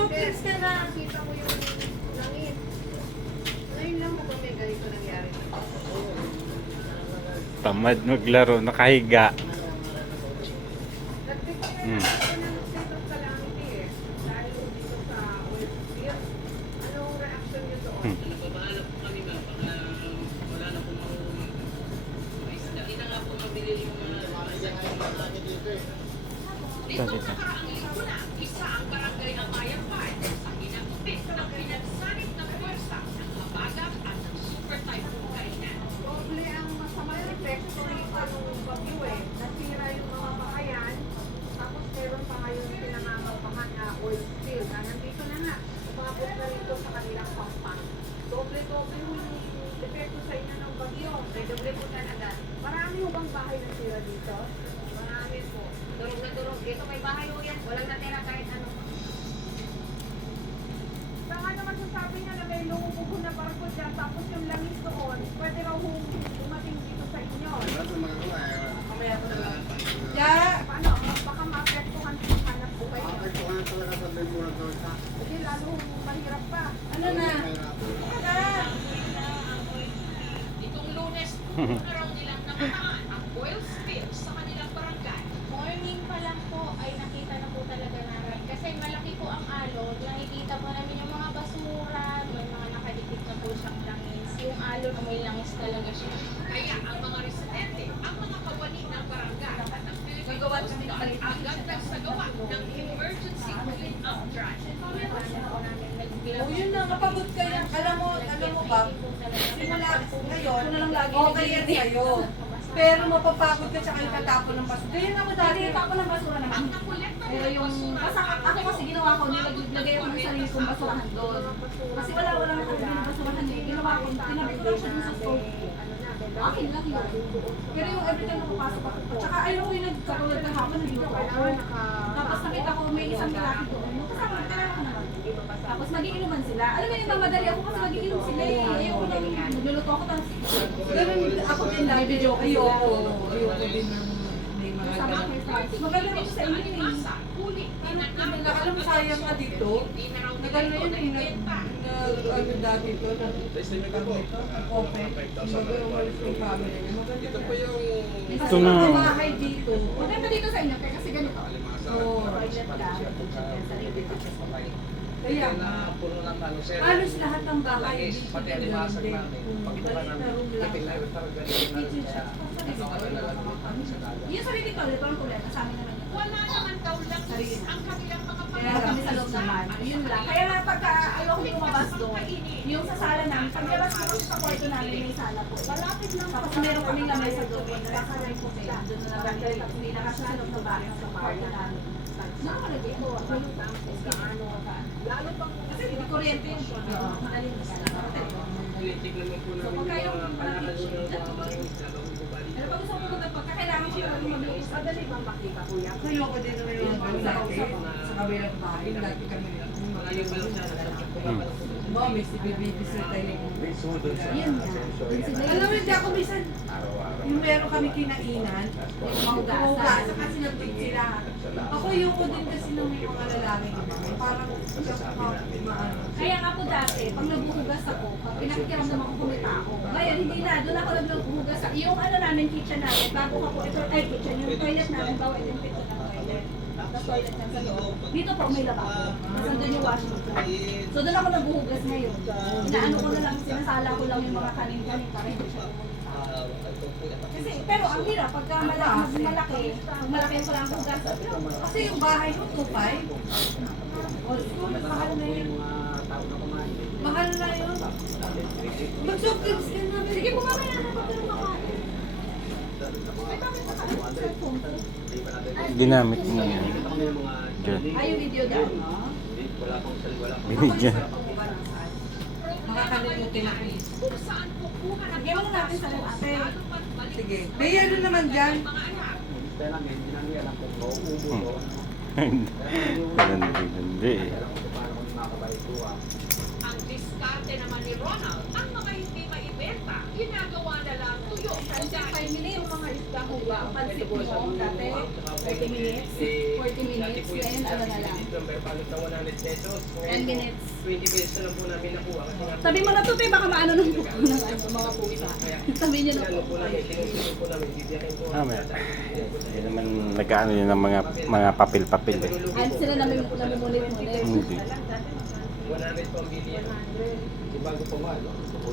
soft drinks ka na. Nakita mo yung langit. Ngayon lang mo ba may ganito nangyari? Tamad maglaro, nakahiga. Nag-declare Hmm. na ako ng state of calamity eh. Dahil dito sa oil spill. Anong reaction niyo doon? Nagpapaalap po kami ba, baka wala na po may isda. Ina nga po mabili yung mga Dito. Nakaraang linggo na, isa ang barangay ng Mayapay ang inagupit ng pinagsanib na puwersa ng habagat at ng super typhoon Kainan. Doble ang masamang epekto rito ng bagyo eh. Nasira yung mga bahayan, tapos meron pa ngayon pinangangapahan na oil spill na nandito na nga. Umabot na rito sa kanilang pampang. Doble-doble yung epekto sa inyo ng bagyo. May doble po talaga. Marami yung bang bahay na sira dito? Marami po. Durog na durog. Dito may bahay ho yan. Walang natira kahit ano. Saka naman sasabi niya na may lumubugo na barko dyan, tapos yung langis doon, pwede raw dumating dito sa inyo. Mamaya ko na lang. Yeah. Paano? Baka maapektuhan yung hanap buhay niyo. Sige, lalo mahirap pa. Ano na? Itong Lunes, na raw nilang namataan ang oil spill sa kanilang barangay. Morning pa lang po ay nakita na po talaga namin. Kasi malaki po ang alon. Nakikita po namin yung mga basura, may mga nakadikit na po siyang langis. Yung alon, may langis talaga siya. Kaya ang mga residente, ang mga kawani ng barangay at ang Philippine Gagawa Coast kami ng Guard agad nagsagawa ng emergency clean-up drive. Oh, yun na, mapagod ka na. Alam mo ba, simula ngayon, okay yan sa'yo. Pero mapapagod ka tsaka yung tatapon ng basura. Ganyan ako dati. Tapon ng basura naman. Ang nakolekta Pero ng yung, basura, basta ako kasi ginawa ko, nilagay ko ng sarili kong basurahan doon. Kasi wala akong ng basurahan eh. Ginawa ko, tinabi ko lang siya dun sa stove ko. Akin lang yun. Pero yung every time na papasok ako po. Tsaka ayaw ko yung nagkatulad ng hapon, nagluto ako. Tapos nakita ko may isang lalaki doon. Kasama, kailangan ko naman. Tapos magiinuman sila. Alam mo yung mamadali ako kasi magiinom sila eh. Ayoko lang, nagluluto ako tapos Ganun, ako din dahil video. Ayoko din ng may mga sama ko ganun. yung friends. Magaling ako sa inyo eh. masa, huli, Alam mo, sayang nga dito. hindi na raw nila Nagano ito yun eh, naibenta. ano dati to, nag-open. Kumbaga, umalis yung family niya. Maganda Ito po na. yung Ito na. May bahay dito. Maganda dito sa inyo kasi ganito. Oo. Toilet ka. Kaya nga, na puno ng ano, sir. halos lahat ng bahay Langis, dito pati na alimasag din. namin. Oo, Pag ito maliit na room lang. tipid na yun, talaga rin na Kitchen siya. sa dagat. Yung sarili toilet, parang problema sa amin naman yun. Wala naman daw langis ang kanilang mga Kaya kami sa loob naman. Yun lang. Kaya nga pagka ayoko lumabas doon, yung sa sala namin, paglabas ko kasi sa kwarto namin, may sala po. Malapit lang. Tapos meron kaming lamay sa doon. Nakakalay po sila. Doon na lang. Tapos hindi nakasalok sa bahay sa kwarto namin. Nakalagay po. Lalo pang Kasi hindi kuryente yun. Madaling Tinitig naman po So, namin kung kayo yung mga panahon kitchen, ng mga mangis na loob ko bali. Ano pag gusto mo mag pagkakailangan siya mag-uus. madali bang makita kuya? Ayoko din naman yung mga dati. Sa kabilang bahay, dati kami. Malayo pa lang siya, nasa kumapalang po. Mo, may si bibibisita tayo. Yun nga. Alam mo, hindi ako minsan, yung meron kami kinainan, mahugasan, kasi nag-tweet sila. Ako yung ko din kasi nung may mga lalaki, parang maano. Kaya nga po dati, pag nagbuhugas ako, pag pinakikiramdam ako kumita ako. Ngayon, hindi na. Doon ako nagbuhugas. Yung ano namin, kitchen namin, bago ako, ito, ay kitchen, yung toilet namin, bawa ito yung pito ng toilet. Tapos toilet niya sa loob. Dito po, may lababo. Tapos nandun yung washroom ko. So doon ako nagbuhugas ngayon. Inaano ko na lang, sinasala ko lang yung mga kanin-kanin para hindi siya pumunta. Kasi, pero ang hirap, pagka malaki, pag malaki ko lang hugas. Kasi yung bahay mo, 2.5. O, mas mahal na yun. Mahal na yun. Mag-soft drinks ka na. Sige po mamaya na pag makain. Ay, bakit nakain sa cellphone ko? Ginamit mo yan. Diyan. Ay, yung video daw. Binigyan. Makakalimutin na. Kung saan kukuha ng Lagyan mo na natin sa ate. Sige. May ano naman dyan. mga anak. Hindi. Ang diskarte naman ni Ronald, ang mga hindi maibenta, ginagawa na lang tuyo. Kasi 5 minutes yung mga isda huwa. Ang pansit mo dati, 30 minutes, 40 minutes, ngayon ano na lang. pinapalot ng 100 pesos. 10 minutes. 20 pesos na lang po namin nakuha. Kasi nga, Sabi mo na to, baka maano ng buko ng ano, mga pusa. Sabi niyo na ano po. po namin, tinutulong po namin, bibiyakin po. May. Hindi naman nag-ano yun ng mga papel-papel eh. At sila namimulit-mulit. Hindi. 100 po ang bilihan. Di bago po mahal.